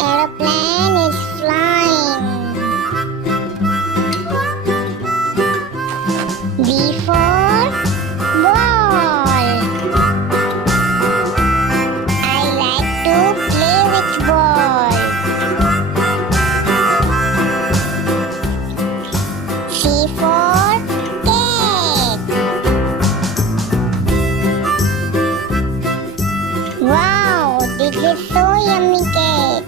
Aeroplane is flying. B for ball. I like to play with ball. C for cake. Wow, this is so yummy cake.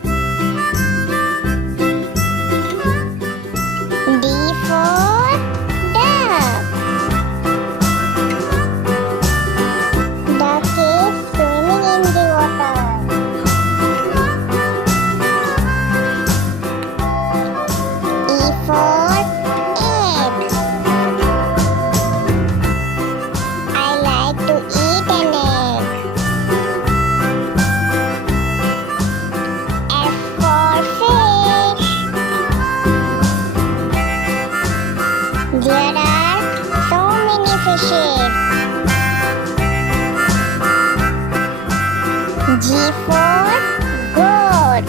D for duck. Duck is swimming in the water. E for egg. I like to eat an egg. F for fish. There are so many fishes. G for goat.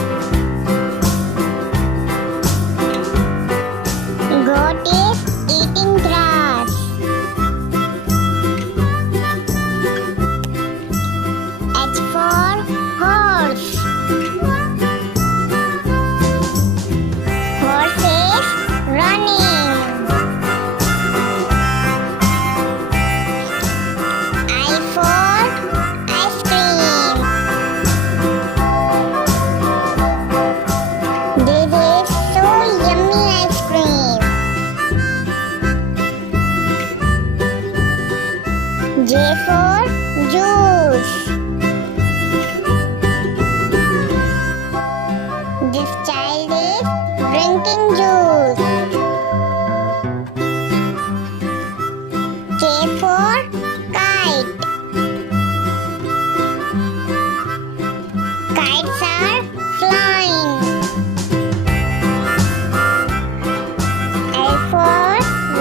Goat is eating grass. H for horse. Horse is running. I for ice cream. This is so yummy ice cream. J for juice. This child is drinking juice. K for kite. Kites are flying. L for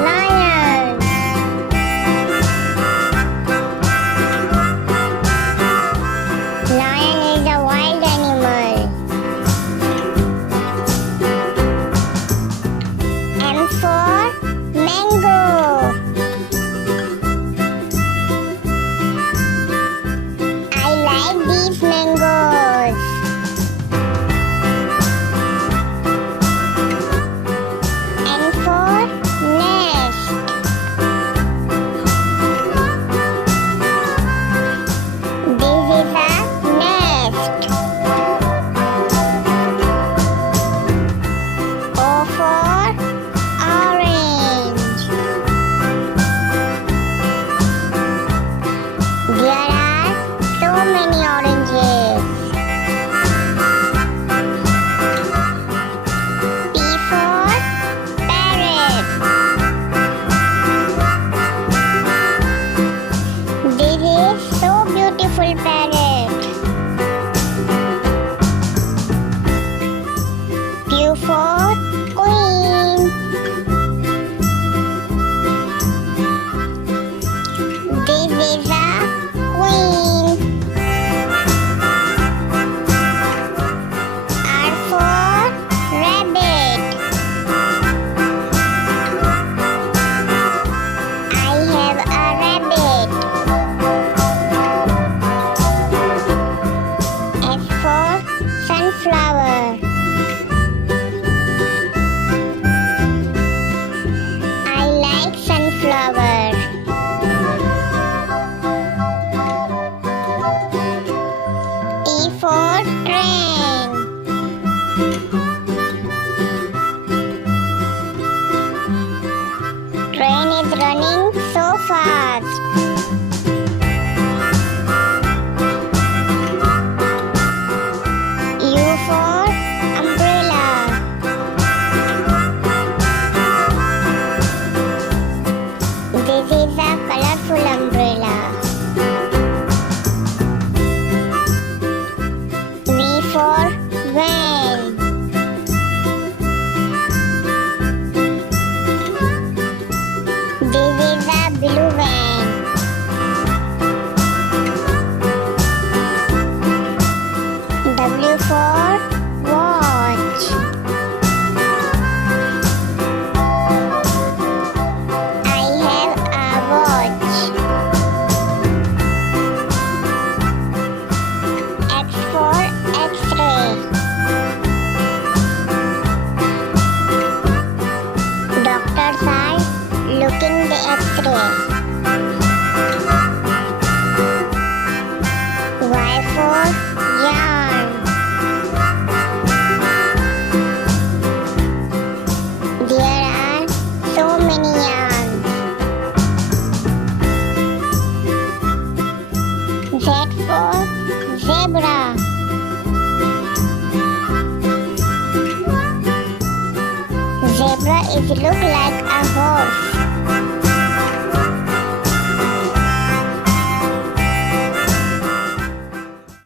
lion. Lion is a wild animal. M for mango. I like these mangoes. N for nest. This is a nest. O for orange. There are so many oranges. P for parrot. This is so beautiful parrot. Q for queen. This is a queen. R for rabbit. I have a rabbit. S for sunflower. I like sunflower. T for train. Train is running so fast. U for umbrella. This is a colorful umbrella. V for watch. I have a watch. X for X-ray. Doctors are looking the X-ray. Y for yarn. There are so many yarns. Z for zebra. Zebra is look like a